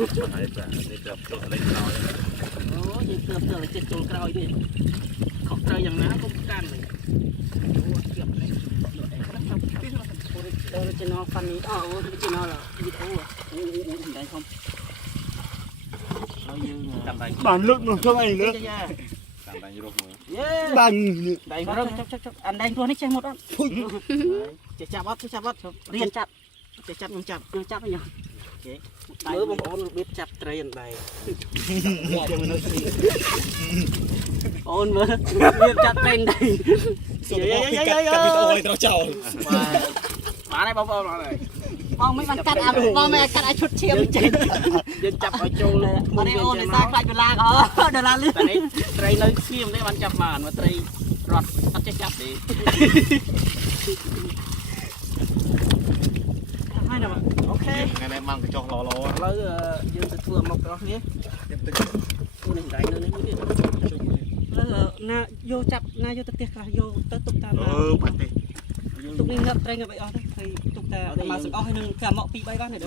Hãy subscribe cho kênh Ghiền Mì Gõ để không bỏ lỡ những video hấp dẫn. ខុសត្រូវយ៉ាងណាកុំកាន់នេះជាប់នេះoriginal funny original video ដៃខ្ញុំហើយយើងតាមដៃបានលឹកនោះធ្វើអីលើតាមដៃរកមើលបាញ់ដៃរកចុកអានដៃព្រោះនេះចេះមុតអត់ចេះចាប់អត់រៀនចាប់ចេះចាប់ខ្ញុំចាប់ខ្ញុំចាប់ហ្នឹងអូខេមើលបងប្អូនរបៀបចាប់ត្រីអណ្ដែងយើងនៅអូនមើលរៀបចាប់ត្រីអណ្ដែងកាត់វីដេអូឲ្យត្រូវចោលបានហើយបងប្អូនអត់ហើយបងមិនបានកាត់បងមិនកាត់ឲ្យឈុតឈាមចេញយើងចាប់ឲ្យចូលមកនេះអូនឯសាខ្លាចដុល្លារក៏ដុល្លារលឺតែនេះត្រីនៅស្ងៀមទេបានចាប់បានមកត្រីរត់អត់ចេះចាប់ទេហើយណាអូខេថ្ងៃនេះមកកញ្ចុះឡឥឡូវយើងទៅធ្វើមកប្រុសនេះអូនេះដៃនៅនេះមួយទៀតណាយកចាប់ណាយកទៅផ្ទះខ្លះយកទៅទុកតាមបាត់ទេទុកនេះងឹបត្រីងឹបអីអស់ទៅហើយទុកតែមកសឹកអស់ហើយនឹងកាមក2 3បានទេ